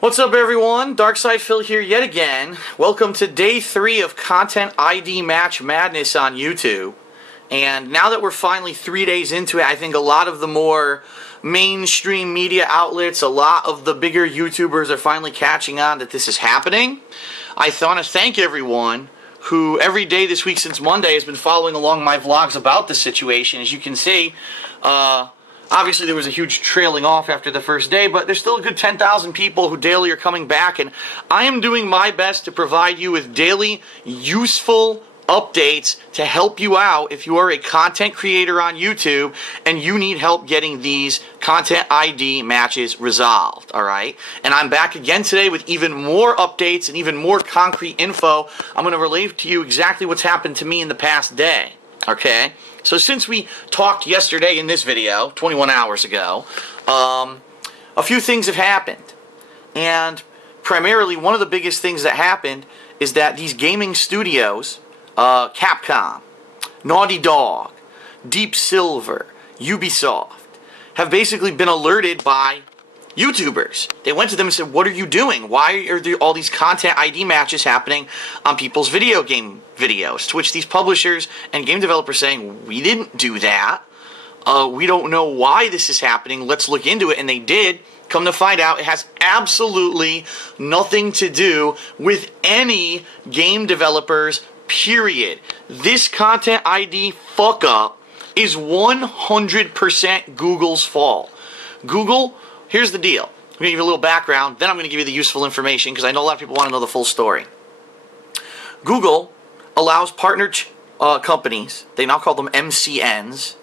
What's up, everyone? Darkside Phil here yet again. Welcome to day 3 of Content ID Match Madness on YouTube. And now that we're finally 3 days into it, I think a lot of the more mainstream media outlets, a lot of the bigger YouTubers are finally catching on that this is happening. I want to thank everyone who every day this week since Monday has been following along my vlogs about the situation. As you can see, obviously there was a huge trailing off after the first day, but there's still a good 10,000 people who daily are coming back, and I am doing my best to provide you with daily useful updates to help you out if you are a content creator on YouTube and you need help getting these content ID matches resolved, alright? And I'm back again today with even more updates and even more concrete info. I'm going to relate to you exactly what's happened to me in the past day, okay? So since we talked yesterday in this video, 21 hours ago, a few things have happened. And primarily one of the biggest things that happened is that these gaming studios, Capcom, Naughty Dog, Deep Silver, Ubisoft, have basically been alerted by YouTubers. They went to them and said, what are you doing? Why are there all these content ID matches happening on people's video game videos? To which these publishers and game developers saying, we didn't do that. We don't know why this is happening. Let's look into it. And they did. Come to find out, it has absolutely nothing to do with any game developers, period. This content ID fuck up is 100% Google's fault. Google, here's the deal. I'm going to give you a little background, then I'm going to give you the useful information because I know a lot of people want to know the full story. Google allows partner companies, they now call them MCNs,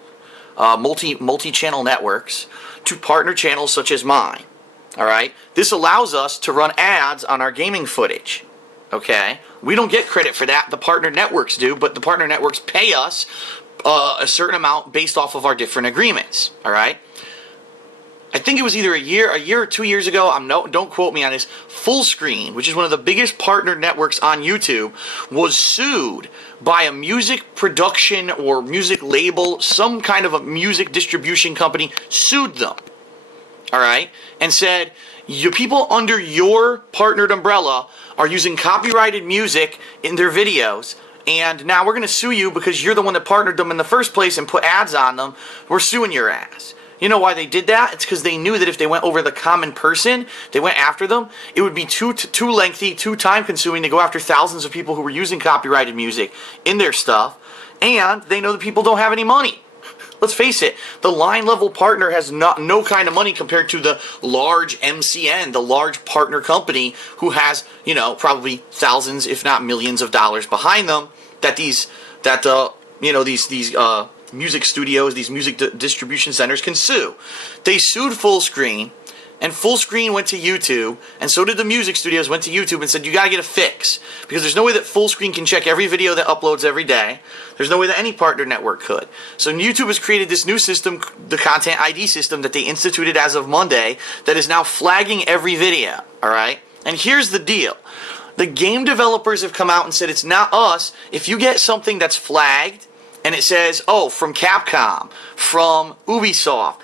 multi-channel networks, to partner channels such as mine. Alright? This allows us to run ads on our gaming footage. Okay? We don't get credit for that. The partner networks do, but the partner networks pay us a certain amount based off of our different agreements. Alright? I think it was either a year or 2 years ago, don't quote me on this, Fullscreen, which is one of the biggest partner networks on YouTube, was sued by a music production or music label, some kind of a music distribution company, sued them, alright, and said, you people under your partnered umbrella are using copyrighted music in their videos, and now we're going to sue you because you're the one that partnered them in the first place and put ads on them. We're suing your ass. You know why they did that? It's because they knew that if they went over the common person, they went after them, it would be too lengthy, too time-consuming to go after thousands of people who were using copyrighted music in their stuff, and they know that people don't have any money. Let's face it, the line-level partner has no kind of money compared to the large MCN, the large partner company who has, you know, probably thousands, if not millions of dollars behind them that these music studios, these music distribution centers can sue. They sued Fullscreen, and Fullscreen went to YouTube, and so did the music studios, went to YouTube and said, you gotta get a fix. Because there's no way that Fullscreen can check every video that uploads every day. There's no way that any partner network could. So YouTube has created this new system, the Content ID system, that they instituted as of Monday, that is now flagging every video, alright? And here's the deal. The game developers have come out and said, it's not us. If you get something that's flagged, and it says, oh, from Capcom, from Ubisoft,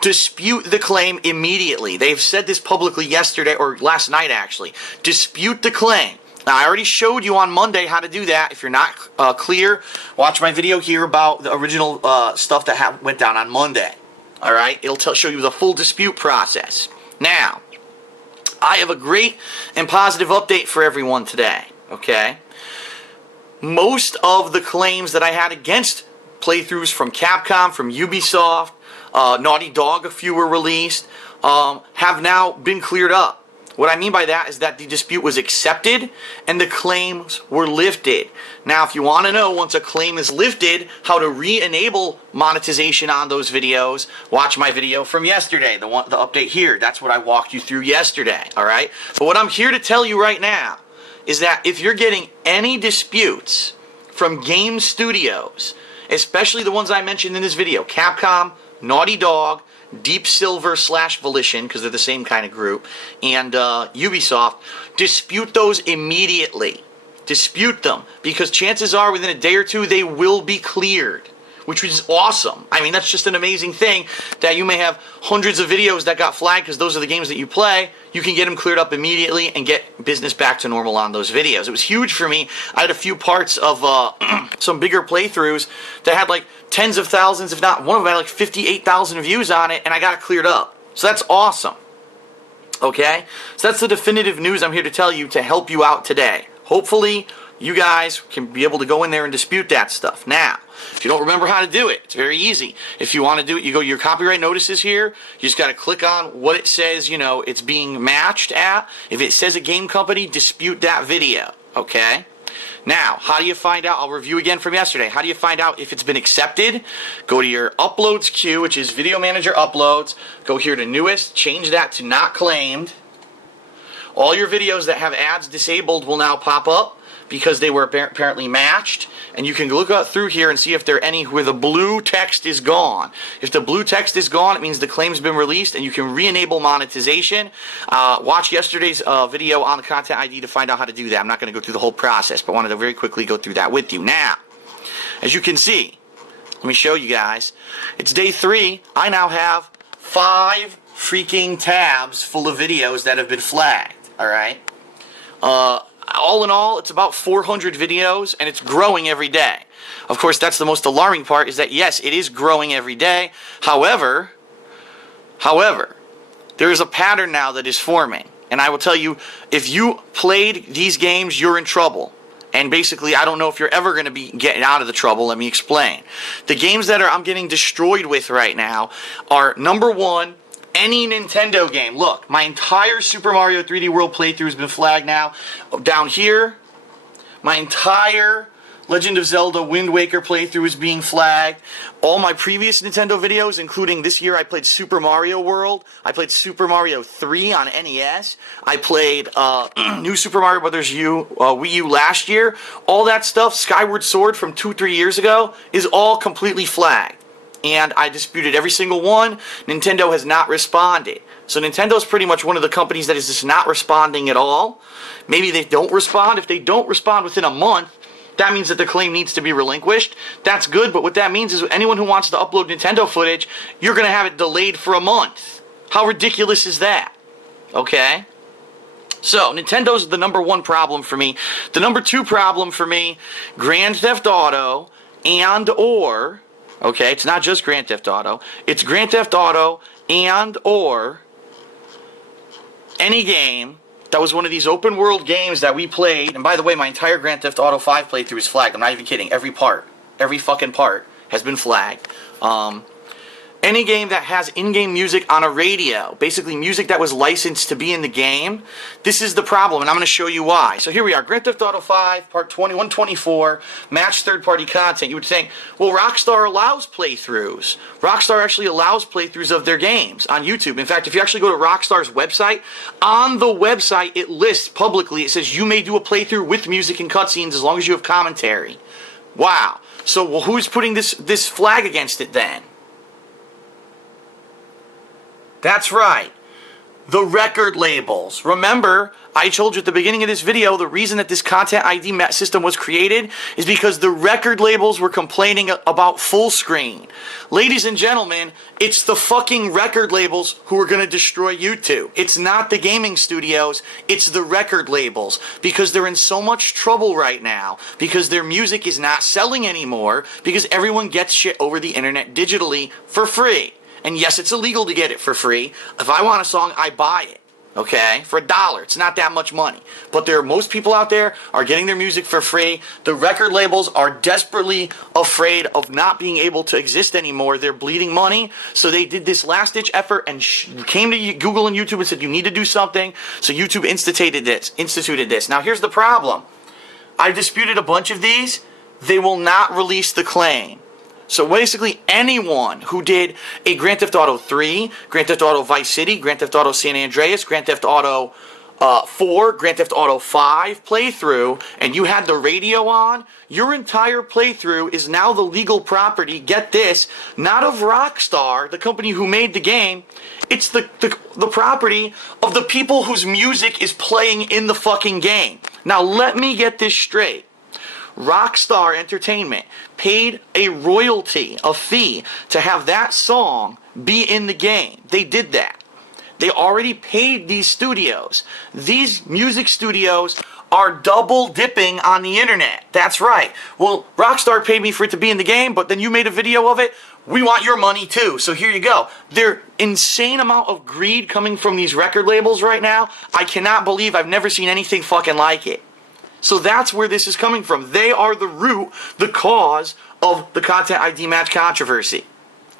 dispute the claim immediately. They've said this publicly yesterday, or last night actually. Dispute the claim. Now, I already showed you on Monday how to do that. If you're not clear, watch my video here about the original stuff that went down on Monday. Alright? It'll show you the full dispute process. Now, I have a great and positive update for everyone today. Okay? Most of the claims that I had against playthroughs from Capcom, from Ubisoft, Naughty Dog, a few were released, have now been cleared up. What I mean by that is that the dispute was accepted and the claims were lifted. Now, if you want to know, once a claim is lifted, how to re-enable monetization on those videos, watch my video from yesterday, the update here. That's what I walked you through yesterday, alright? But what I'm here to tell you right now is that if you're getting any disputes from game studios, especially the ones I mentioned in this video, Capcom, Naughty Dog, Deep Silver / Volition, because they're the same kind of group, and Ubisoft, dispute those immediately. Dispute them, because chances are within a day or two they will be cleared. which is awesome. I mean, that's just an amazing thing that you may have hundreds of videos that got flagged because those are the games that you play. You can get them cleared up immediately and get business back to normal on those videos. It was huge for me. I had a few parts of some bigger playthroughs that had like tens of thousands, if not one of them had like 58,000 views on it, and I got it cleared up. So that's awesome. Okay? So that's the definitive news I'm here to tell you to help you out today. Hopefully, you guys can be able to go in there and dispute that stuff. Now, if you don't remember how to do it, it's very easy. If you want to do it, you go to your copyright notices here. You just got to click on what it says, you know, it's being matched at. If it says a game company, dispute that video. Okay? Now, how do you find out? I'll review again from yesterday. How do you find out if it's been accepted? Go to your uploads queue, which is Video Manager Uploads. Go here to Newest. Change that to Not Claimed. All your videos that have ads disabled will now pop up because they were apparently matched. And you can look up through here and see if there are any where the blue text is gone. If the blue text is gone, it means the claim's been released and you can re-enable monetization. Watch yesterday's video on the Content ID to find out how to do that. I'm not going to go through the whole process, but wanted to very quickly go through that with you. Now, as you can see, let me show you guys. It's day 3. I now have 5 freaking tabs full of videos that have been flagged. Alright? All in all, it's about 400 videos, and it's growing every day. Of course, that's the most alarming part, is that, yes, it is growing every day. However, there is a pattern now that is forming. And I will tell you, if you played these games, you're in trouble. And basically, I don't know if you're ever going to be getting out of the trouble. Let me explain. The games that I'm getting destroyed with right now are, number one, any Nintendo game. Look, my entire Super Mario 3D World playthrough has been flagged now. Down here, my entire Legend of Zelda Wind Waker playthrough is being flagged. All my previous Nintendo videos, including this year I played Super Mario World. I played Super Mario 3 on NES. I played New Super Mario Bros. Wii U last year. All that stuff, Skyward Sword from 2-3 years ago, is all completely flagged. And I disputed every single one. Nintendo has not responded. So Nintendo's pretty much one of the companies that is just not responding at all. Maybe they don't respond. If they don't respond within a month, that means that the claim needs to be relinquished. That's good, but what that means is anyone who wants to upload Nintendo footage, you're going to have it delayed for a month. How ridiculous is that? Okay? So, Nintendo's the number 1 problem for me. The number 2 problem for me, Grand Theft Auto and/or... Okay, it's not just Grand Theft Auto. It's Grand Theft Auto and/or any game that was one of these open world games that we played. And by the way, my entire Grand Theft Auto 5 playthrough is flagged. I'm not even kidding. Every fucking part has been flagged. Any game that has in-game music on a radio, basically music that was licensed to be in the game, this is the problem, and I'm going to show you why. So here we are, Grand Theft Auto 5, Part 124, match third-party content. You would think, well, Rockstar allows playthroughs. Rockstar actually allows playthroughs of their games on YouTube. In fact, if you actually go to Rockstar's website, on the website it lists publicly, it says you may do a playthrough with music and cutscenes as long as you have commentary. Wow. So well, who's putting this flag against it then? That's right. The record labels. Remember, I told you at the beginning of this video, the reason that this Content ID system was created is because the record labels were complaining about full screen. Ladies and gentlemen, it's the fucking record labels who are going to destroy YouTube. It's not the gaming studios, it's the record labels. Because they're in so much trouble right now. Because their music is not selling anymore. Because everyone gets shit over the internet digitally for free. And yes, it's illegal to get it for free. If I want a song, I buy it. Okay? For $1. It's not that much money. But most people out there are getting their music for free. The record labels are desperately afraid of not being able to exist anymore. They're bleeding money. So they did this last-ditch effort and came to Google and YouTube and said, you need to do something. So YouTube instituted this. Now, here's the problem. I disputed a bunch of these. They will not release the claim. So basically anyone who did a Grand Theft Auto 3, Grand Theft Auto Vice City, Grand Theft Auto San Andreas, Grand Theft Auto 4, Grand Theft Auto 5 playthrough, and you had the radio on, your entire playthrough is now the legal property, get this, not of Rockstar, the company who made the game, it's the property of the people whose music is playing in the fucking game. Now let me get this straight. Rockstar Entertainment paid a royalty, a fee, to have that song be in the game. They did that. They already paid these studios. These music studios are double dipping on the internet. That's right. Well, Rockstar paid me for it to be in the game, but then you made a video of it. We want your money too. So here you go. Their insane amount of greed coming from these record labels right now. I cannot believe I've never seen anything fucking like it. So that's where this is coming from. They are the root, the cause of the Content ID match controversy.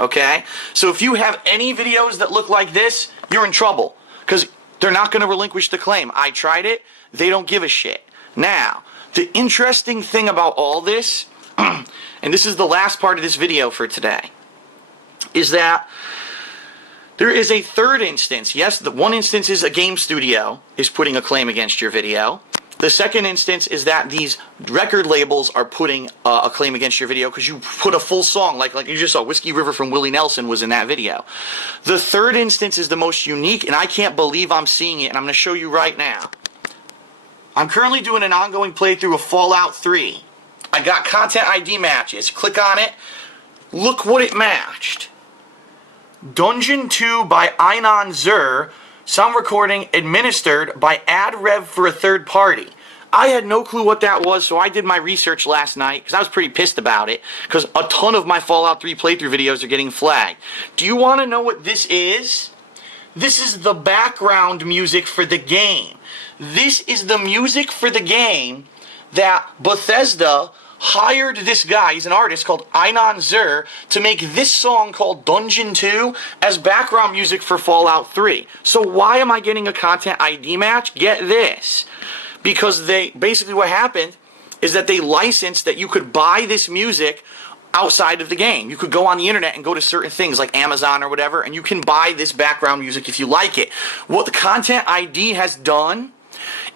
Okay? So if you have any videos that look like this, you're in trouble. Because they're not going to relinquish the claim. I tried it. They don't give a shit. Now, the interesting thing about all this, and this is the last part of this video for today, is that there is a third instance. Yes, the one instance is a game studio is putting a claim against your video. The second instance is that these record labels are putting a claim against your video because you put a full song, like you just saw, Whiskey River from Willie Nelson was in that video. The third instance is the most unique, and I can't believe I'm seeing it, and I'm going to show you right now. I'm currently doing an ongoing playthrough of Fallout 3. I got Content ID matches. Click on it. Look what it matched. Dungeon 2 by Einon Zur. Sound recording administered by AdRev for a third party. I had no clue what that was, so I did my research last night because I was pretty pissed about it because a ton of my Fallout 3 playthrough videos are getting flagged. Do you want to know what this is? This is the background music for the game. This is the music for the game that Bethesda hired this guy, he's an artist called Einon Zur, to make this song called Dungeon 2 as background music for Fallout 3. So why am I getting a Content ID match? Get this. Because basically what happened is that they licensed that you could buy this music outside of the game. You could go on the internet and go to certain things like Amazon or whatever, and you can buy this background music if you like it. What the Content ID has done,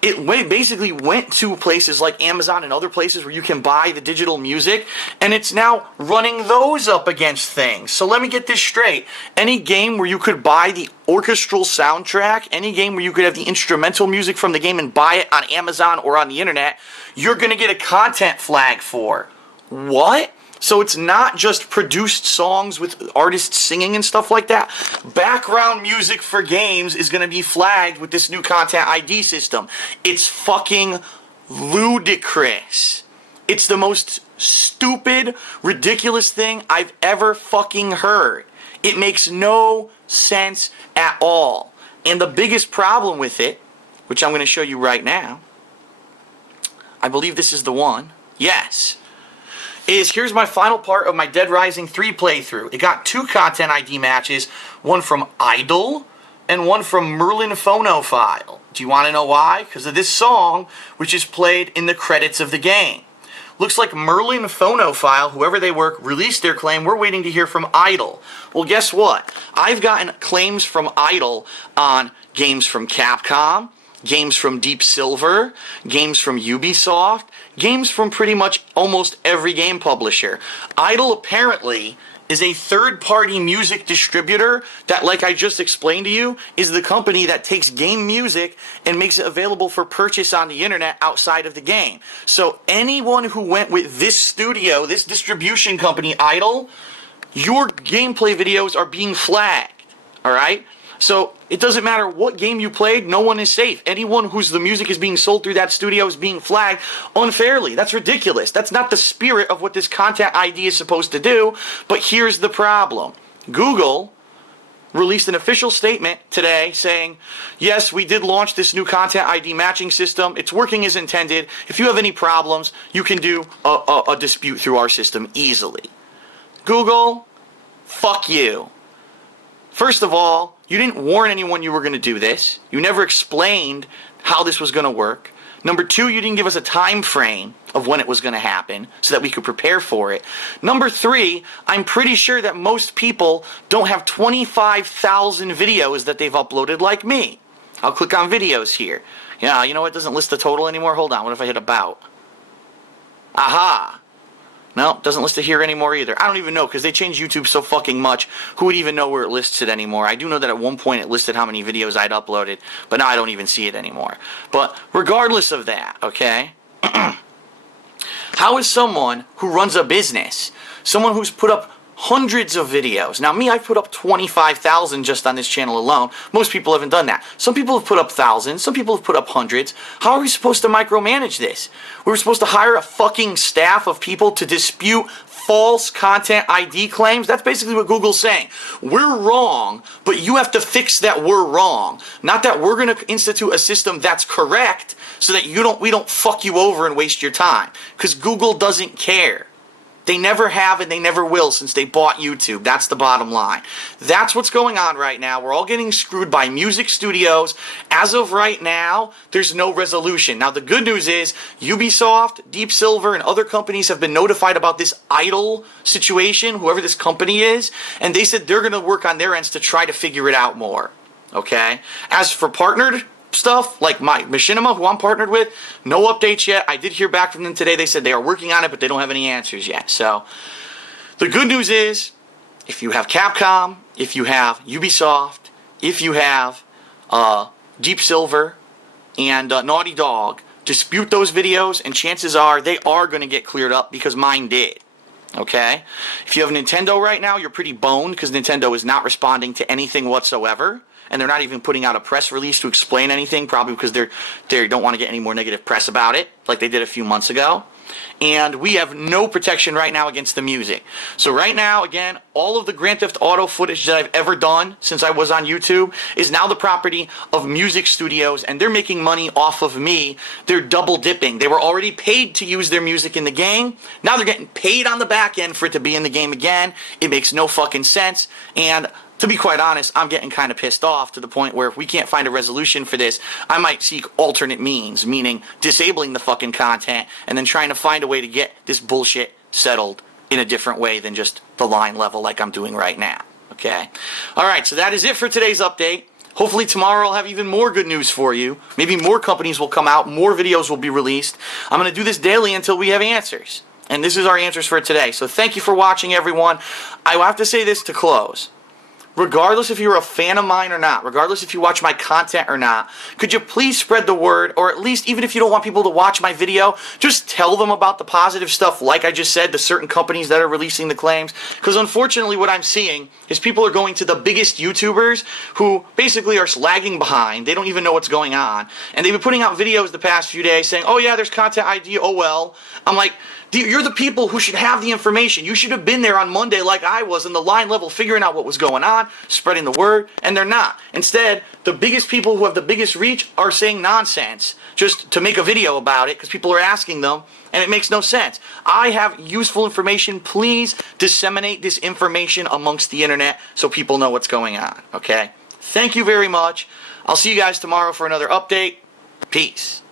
it basically went to places like Amazon and other places where you can buy the digital music, and it's now running those up against things. So let me get this straight. Any game where you could buy the orchestral soundtrack, any game where you could have the instrumental music from the game and buy it on Amazon or on the internet, you're going to get a content flag for. What? So it's not just produced songs with artists singing and stuff like that. Background music for games is going to be flagged with this new Content ID system. It's fucking ludicrous. It's the most stupid, ridiculous thing I've ever fucking heard. It makes no sense at all. And the biggest problem with it, which I'm going to show you right now, I believe this is the one. Yes. Here's my final part of my Dead Rising 3 playthrough. It got 2 Content ID matches, one from Idol and one from Merlin Phonophile. Do you want to know why? Because of this song, which is played in the credits of the game. Looks like Merlin Phonophile, whoever they were, released their claim. We're waiting to hear from Idol. Well, guess what? I've gotten claims from Idol on games from Capcom, games from Deep Silver, games from Ubisoft, games from pretty much almost every game publisher. Idol apparently is a third-party music distributor that, like I just explained to you, is the company that takes game music and makes it available for purchase on the internet outside of the game. So anyone who went with this studio, this distribution company, Idol, your gameplay videos are being flagged, all right? So it doesn't matter what game you played, no one is safe. Anyone whose the music is being sold through that studio is being flagged unfairly. That's ridiculous. That's not the spirit of what this Content ID is supposed to do. But here's the problem. Google released an official statement today saying, yes, we did launch this new Content ID matching system. It's working as intended. If you have any problems, you can do a dispute through our system easily. Google, fuck you. First of all, you didn't warn anyone you were going to do this. You never explained how this was going to work. Number 2, you didn't give us a time frame of when it was going to happen so that we could prepare for it. Number 3, I'm pretty sure that most people don't have 25,000 videos that they've uploaded like me. I'll click on videos here. Yeah, you know what? It doesn't list the total anymore. Hold on. What if I hit about? Aha. No, doesn't list it here anymore either. I don't even know because they changed YouTube so fucking much. Who would even know where it lists it anymore? I do know that at one point it listed how many videos I'd uploaded, but now I don't even see it anymore. But regardless of that, okay? How How is someone who runs a business, someone who's put up hundreds of videos. Now me, I've put up 25,000 just on this channel alone. Most people haven't done that. Some people have put up thousands. Some people have put up hundreds. How are we supposed to micromanage this? We were supposed to hire a fucking staff of people to dispute false content ID claims. That's basically what Google's saying. We're wrong, but you have to fix that we're wrong. Not that we're going to institute a system that's correct so that we don't fuck you over and waste your time. Because Google doesn't care. They never have and they never will since they bought YouTube. That's the bottom line. That's what's going on right now. We're all getting screwed by music studios. As of right now, there's no resolution. Now, the good news is Ubisoft, Deep Silver, and other companies have been notified about this idle situation, whoever this company is, and they said they're going to work on their ends to try to figure it out more. Okay? As for partnered stuff like Machinima, who I'm partnered with, no updates yet. I did hear back from them today. They said they are working on it, but they don't have any answers yet. So the good news is, if you have Capcom, if you have Ubisoft, if you have Deep Silver and Naughty Dog, dispute those videos, and chances are they are going to get cleared up because mine did. Okay? If you have Nintendo right now, you're pretty boned because Nintendo is not responding to anything whatsoever. And they're not even putting out a press release to explain anything, probably because they don't want to get any more negative press about it, like they did a few months ago. And we have no protection right now against the music. So right now, again, all of the Grand Theft Auto footage that I've ever done since I was on YouTube is now the property of music studios, and they're making money off of me. They're double dipping. They were already paid to use their music in the game. Now they're getting paid on the back end for it to be in the game again. It makes no fucking sense. And to be quite honest, I'm getting kind of pissed off to the point where if we can't find a resolution for this, I might seek alternate means, meaning disabling the fucking content and then trying to find a way to get this bullshit settled in a different way than just the line level like I'm doing right now. Okay? Alright, so that is it for today's update. Hopefully tomorrow I'll have even more good news for you. Maybe more companies will come out, more videos will be released. I'm going to do this daily until we have answers. And this is our answers for today. So thank you for watching, everyone. I will have to say this to close. Regardless if you're a fan of mine or not, regardless if you watch my content or not, could you please spread the word, or at least even if you don't want people to watch my video, just tell them about the positive stuff, like I just said, the certain companies that are releasing the claims. Because unfortunately what I'm seeing is people are going to the biggest YouTubers who basically are lagging behind. They don't even know what's going on. And they've been putting out videos the past few days saying, oh yeah, there's content ID, oh well. I'm like, you're the people who should have the information. You should have been there on Monday like I was in the line level figuring out what was going on, spreading the word, and they're not. Instead, the biggest people who have the biggest reach are saying nonsense just to make a video about it because people are asking them, and it makes no sense. I have useful information. Please disseminate this information amongst the internet so people know what's going on, okay? Thank you very much. I'll see you guys tomorrow for another update. Peace.